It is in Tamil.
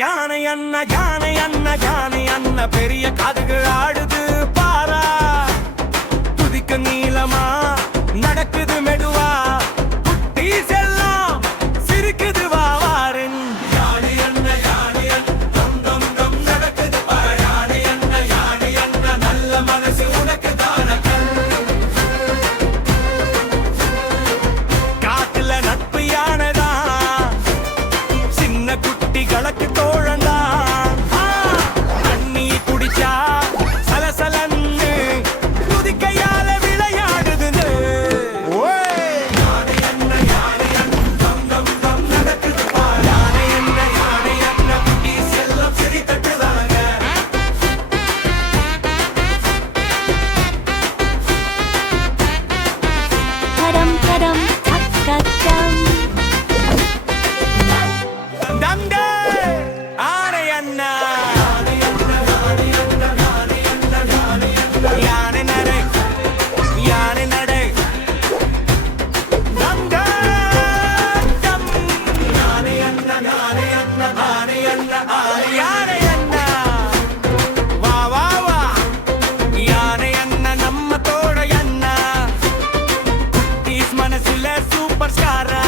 யானை அண்ணா யானை அண்ணா யானை அண்ணா பெரிய காதுகள் ஆடுது பாரா துதிக்க நீளமா நடக்குது மெதுவா குட்டி செல்லம் சிரிக்குது வாவாரின் யானை அண்ணா தம் தம் தம் நடக்குது பாரா யானை அண்ணா நல்ல மனசு உனக்கு தானக்கல் காட்டுல நட்பு யானைதான் சின்ன குட்டிகளுக்கு தோழந்தா தண்ணி குடிச்சா சலசலன்னு குதிக்கையால விளையாடுது யானை அண்ணன் தம் தம் தம் நடக்குது பார் யானை அண்ணன் குட்டி செல்லம் சிரி தட்டுதாங்க தரம் தரம் தக்கச்சம் தம்டே ஆனை அண்ணா யானை நடை யானை நடை தம்டே தம் யானை அண்ணா யானை அண்ணா வா வா வா யானை அண்ணா நம்ம தோழ அண்ணா குட்டீஸ் மனசுல சூப்பர் ஸ்டாரா